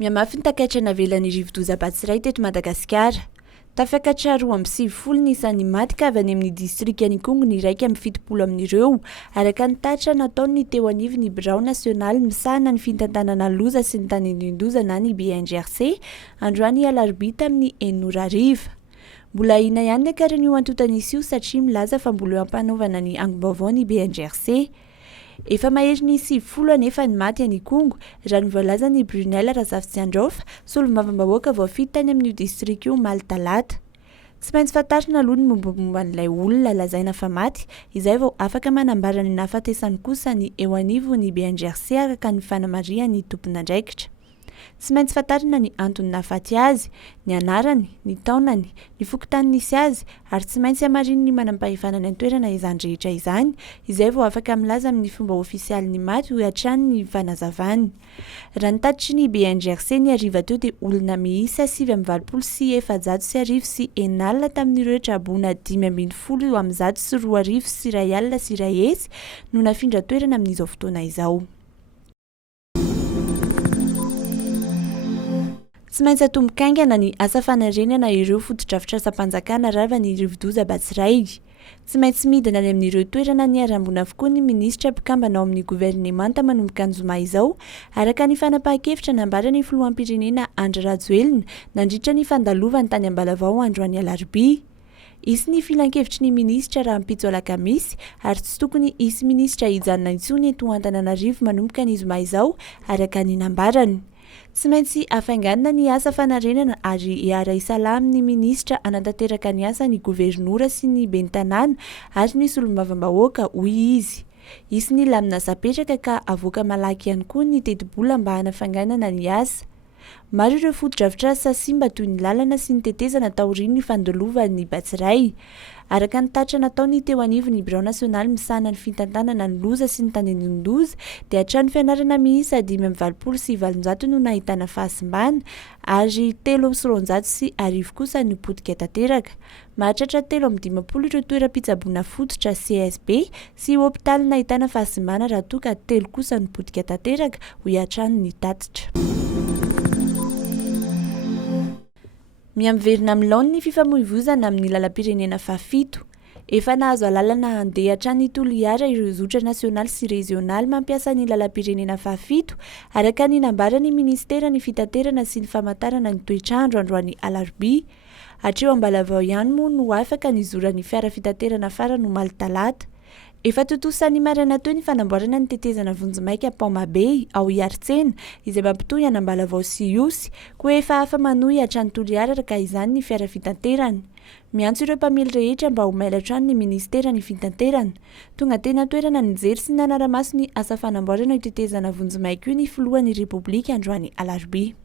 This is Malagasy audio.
Miamafy ny takaitra navelan'ny rivo-doza-Batsiray teto Madagasikara. Tafakatra 2.20 ny isan'ny maty ka avy any amin'ny distrika Nikongo ny iraika amin'ny 70 amin'ireo, araka ny tatra nataony teo anivon'ny birao nasionaly misahana ny fitantanana loza sy ny tany indondoza na ny BNGRC androany alarobia tamin'ny 9:00. Mbola ina ihany ny ankaran'io antotanisa io satria milaza fa mbola eo ampanaovana ny angom-baovao ny BNGRC. Efa mahery ny 70 anefa ny maty any Kongo, raha ny voalaza ny Brunel Razafintsandraofa, solombavam-bahoaka voafity tany amin'io distrika io omaly talata. Tsy maintsy fantarina aloha ny mombamomba n'ilay olona lazaina fa maty, izay vao afaka manambara ny nahafatesany kosa ny eo anivon'ny BNGRC araka ny fanamarian'ny tompon'andraikitra. Tsy maintsy fantarina ny antony nahafaty azy, ny anarany, ny taonany, ny fokontany nisy azy, ary tsy maintsy hamariny ny manampahefanany an-toerana izany rehetra izany, izay vao afaka milaza amin'ny fomba ofisialy ny maty ho hatrany ny fanazavany. Raha nitatitry ny BNGRC ny hariva teo dia olona miisa 724 sy 9 tamin'ireo trabona 540 amin'ny 102 sy 2 sy 1 no nafindra toerana amin'izao fotoana izao. Tsy maintsy atombokaingana ny asa fanarenana ireo fotodrafitrasa-panjakana ravan'ny rivo-doza-Batsiray. Tsy maintsy midina any amin'ireo toerana ny arambona avokoa ny minisitra mpikambana ao amin'ny governemanta manomboka ny zoma izao, araka ny fanapahan-kevitra nambarany filoham-pirenena Andry Rajoelina nandritra ny fandalovany tany Ambalavao androany alarobia. Isy ny filan-kevitry ny minisitra raha mpitso alakamisy ary tsy tokony isy minisitra hijanona intsony eto Antananarivo manomboka ny zoma izao, araka ny nambarany. Tsy maintsy afainganina ny asa fanarenana ary hiara isalahy amin'ny minisitra anatanteraka ny asa ny governora sy ny bentanàna ary ny solombavam-bahoaka hoy izy. Isy ny lamina zapetraka ka avoaka malaky ihany koa ny teti-bola mba hanafainganana ny asa. Maro ireo fotodrafitrasa simba toy ny lalana sy ny tetezana taorian'ny fandalovan'ny Batsiray. Araka ny tatra nataony teo anivon'ny birao nasionaly misahana ny fitantanana ny loza sy ny tany indondoza dia hatrany fianarana miisa 520 sy 700 no nahitana fahasimbana ary 390 sy 1000 kosa ny potika tanteraka. Mahatratra 350 ireo toeram-pitsaboana fototra CSB sy hopitaly nahitana fahasimbana raha toa ka 3 kosa ny potika tanteraka ho hatrany ny tatitra. Miamiverina amin'ny laony ny fifamoivoizana amin'ny lalam-pirenena fafito. Efa nahazo alalana handeha hatrany Toliara ireo zotra nasionaly sy rezionaly mampiasa ny lalam-pirenena fafito, araka ny nambarany ministera ny fitaterana sy ny famantarana ny toetrandro androany alarobia. Hatreo Ambalavao ihany moa no afaka nizoran'ny fiara fitaterana farany omaly talata. Efa totosan'ny marana teo ny fanamboarana ny tetezana vonjimaika Paomabe ao Iartsena izay mampitohy any Ambalavao sy Iosy, koa efa afa manohy hatrany Toliara araka izany ny fiara fitaterana. Miantso ireo mpamily rehetra mba ho maila hatrany ny ministera ny fitaterana. Tonga teny an-toerana nijery sy nanara-maso ny asa fanamboarana io tetezana vonjimaika io ny filohan'ny Repoblika androany alarobia.